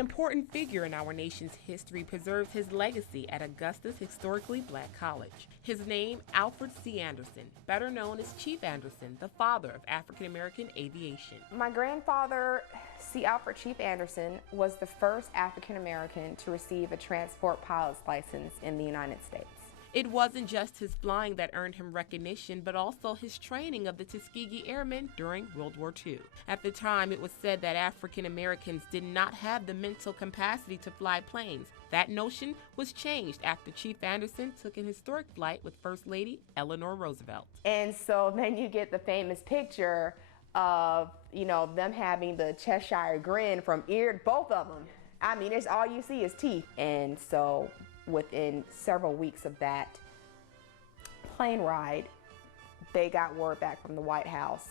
An important figure in our nation's history preserves his legacy at Augusta's historically black college. His name, Alfred C. Anderson, better known as Chief Anderson, the father of African American aviation. My grandfather, C. Alfred Chief Anderson, was the first African American to receive a transport pilot's license in the United States. It wasn't just his flying that earned him recognition, but also his training of the Tuskegee Airmen during World War II. At the time, it was said that African Americans did not have the mental capacity to fly planes. That notion was changed after Chief Anderson took an historic flight with First Lady Eleanor Roosevelt. And so then you get the famous picture of, them having the Cheshire grin from both of them. I mean, it's all you see is teeth. And so within several weeks of that plane ride, they got word back from the White House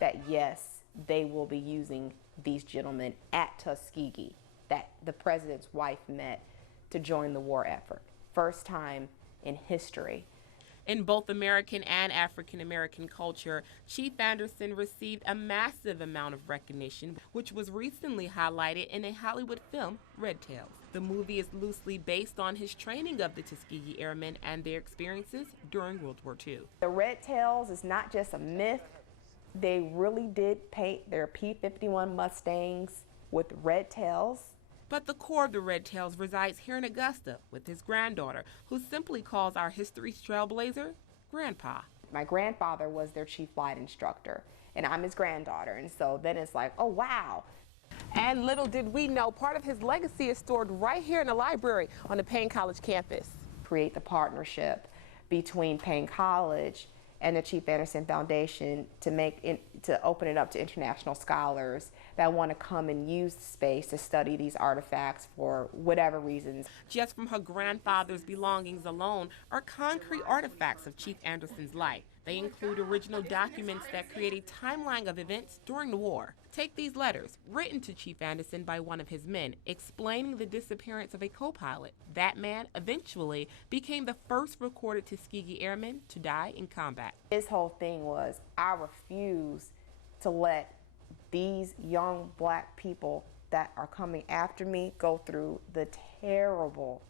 that yes, they will be using these gentlemen at Tuskegee, that the president's wife met to join the war effort. First time in history. In both American and African American culture, Chief Anderson received a massive amount of recognition, which was recently highlighted in a Hollywood film, Red Tails. The movie is loosely based on his training of the Tuskegee Airmen and their experiences during World War II. The Red Tails is not just a myth. They really did paint their P-51 Mustangs with red tails. But the core of the Red Tails resides here in Augusta with his granddaughter, who simply calls our history's trailblazer Grandpa. My grandfather was their chief flight instructor, and I'm his granddaughter, and so then it's like, oh wow. And little did we know, part of his legacy is stored right here in the library on the Payne College campus. Create the partnership between Payne College and the Chief Anderson Foundation to open it up to international scholars that want to come and use the space to study these artifacts for whatever reasons. Just from her grandfather's belongings alone are concrete artifacts of Chief Anderson's life. They include original documents that create a timeline of events during the war. Take these letters, written to Chief Anderson by one of his men, explaining the disappearance of a co-pilot. That man eventually became the first recorded Tuskegee Airman to die in combat. His whole thing was, I refuse to let these young black people that are coming after me go through the terrible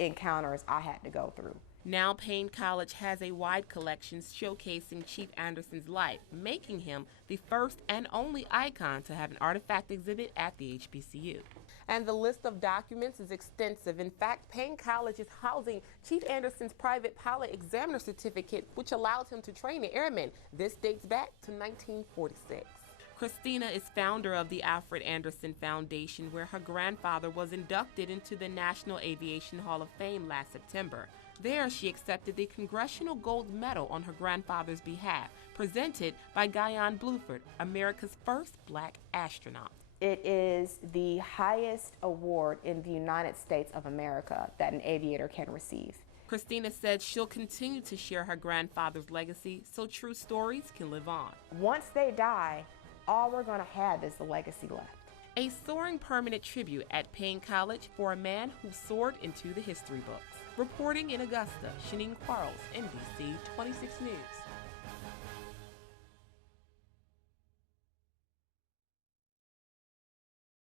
encounters I had to go through. Now Payne College has a wide collection showcasing Chief Anderson's life, making him the first and only icon to have an artifact exhibit at the HBCU. And the list of documents is extensive. In fact, Payne College is housing Chief Anderson's private pilot examiner certificate, which allowed him to train the airmen. This dates back to 1946. Christina is founder of the Alfred Anderson Foundation, where her grandfather was inducted into the National Aviation Hall of Fame last September. There, she accepted the Congressional Gold Medal on her grandfather's behalf, presented by Guyon Bluford, America's first black astronaut. It is the highest award in the United States of America that an aviator can receive. Christina said she'll continue to share her grandfather's legacy so true stories can live on. Once they die, all we're going to have is the legacy left. A soaring permanent tribute at Payne College for a man who soared into the history books. Reporting in Augusta, Shaneen, NBC 26 News.